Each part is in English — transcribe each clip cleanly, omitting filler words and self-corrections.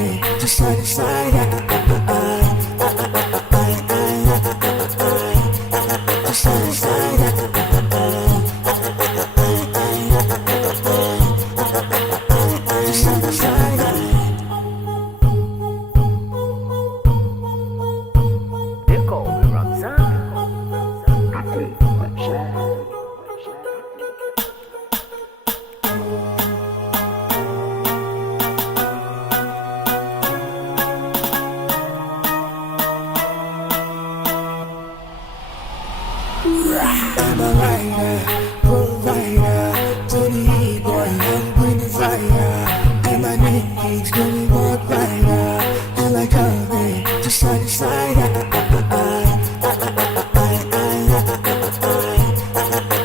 me, just side to side. Just side to side. Just side to side. They call me Ramzan. I'm a writer, provider, to the heat boy, I'm bringing fire. And my name keeps going walk rider, and like me, just side to side.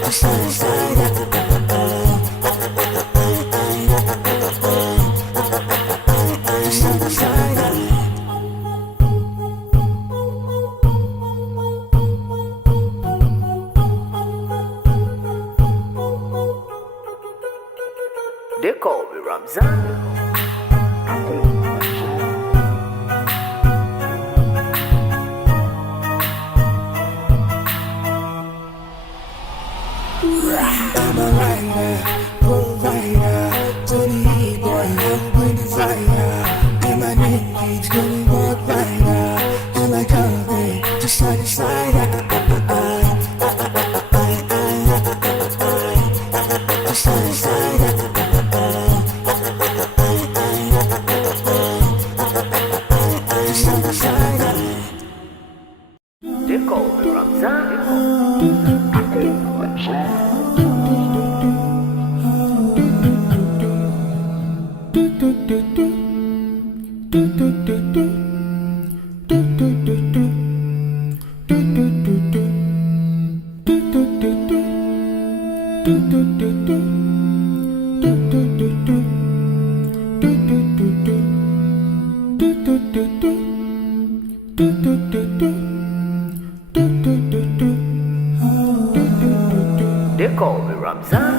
Just side to side. Just side to side. They call me Ramzan. I'm a writer, provider, to the heat boy, I'm bringing fire. And my name keeps going walk rider, and like me, just side to side. Just side to side. Just side to side. They call me Ramzan. They call me Ramzan.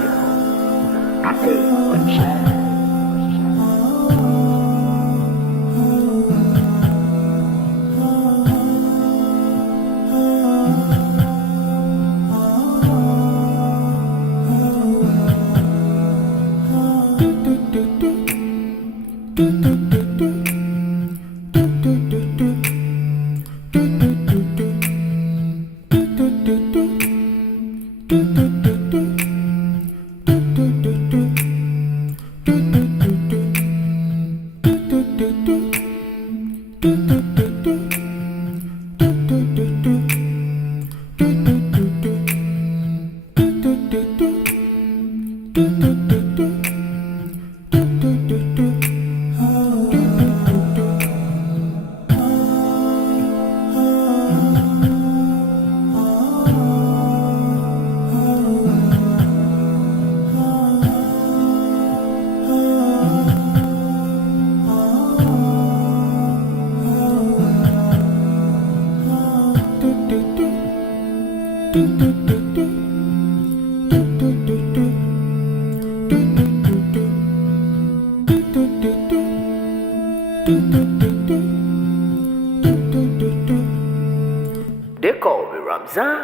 They call me Ramzan.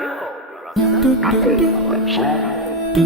Do